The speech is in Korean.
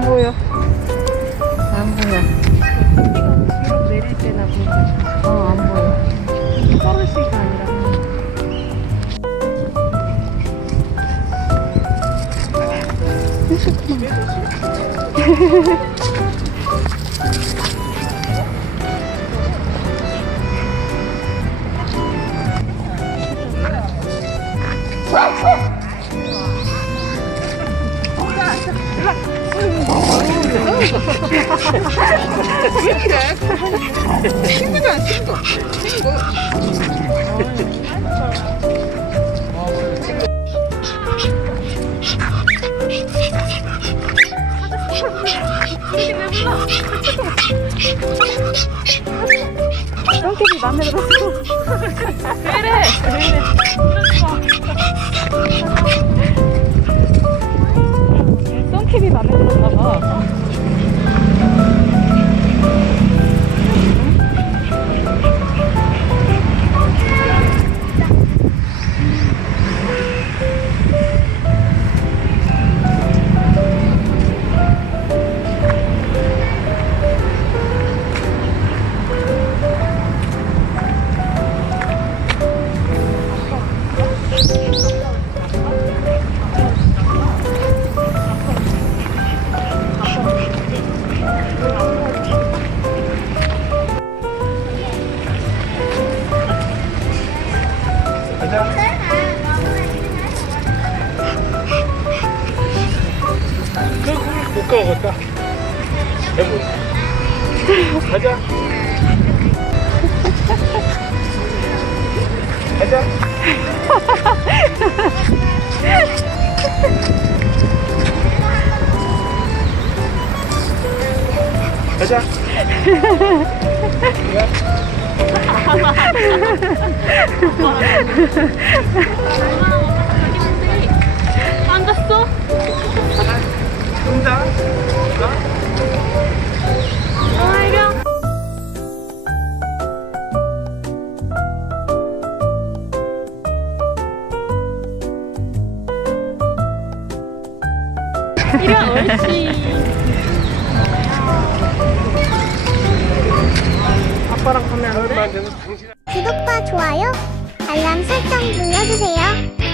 보여. 안 보여. 뒤로 내릴 때나 보니까 어, 안 보여. 떨어지가 아니라 똥개비 맘에 들었어. 왜 이래? 왜 이래? 못 가겠다. 여보. 가자. 가자. 가자. 아빠랑 가면 안 돼? 당신 구독과 좋아요, 알람 설정 눌러주세요.